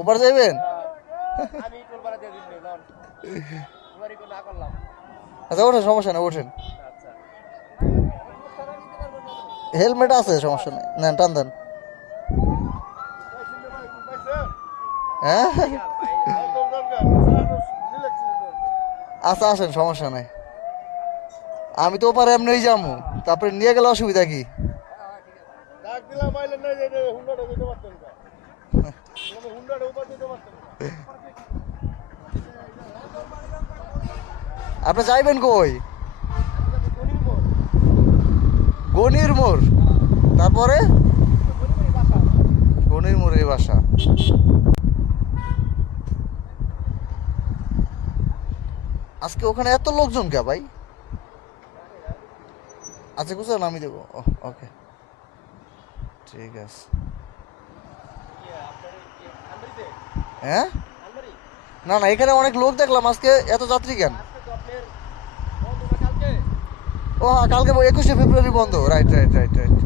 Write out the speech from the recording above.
ওপার যাইবেন? আচ্ছা ওঠেন, সমস্যা নেই, ওঠেন। হেলমেট আছে, সমস্যা নেই, নেন টান দেন। হ্যাঁ আচ্ছা আসেন, সমস্যা নাই। আমি তো ওপারে এমনিই যাবো, তারপরে নিয়ে গেলে অসুবিধা কি? আপনি যাইবেন কই? গনির মোড়, তারপরে গনির মোড়ে বাসা। আজকে ওখানে এত লোকজন কে ভাই? আচ্ছা বুঝলাম, আমি দেবো। ওকে, ঠিক আছে। হ্যাঁ, না না, এখানে অনেক লোক দেখলাম আজকে, এত যাত্রী কেন? ও হ্যাঁ, কালকে 21শে ফেব্রুয়ারি বন্ধ, রাইট রাইট রাইট রাইট।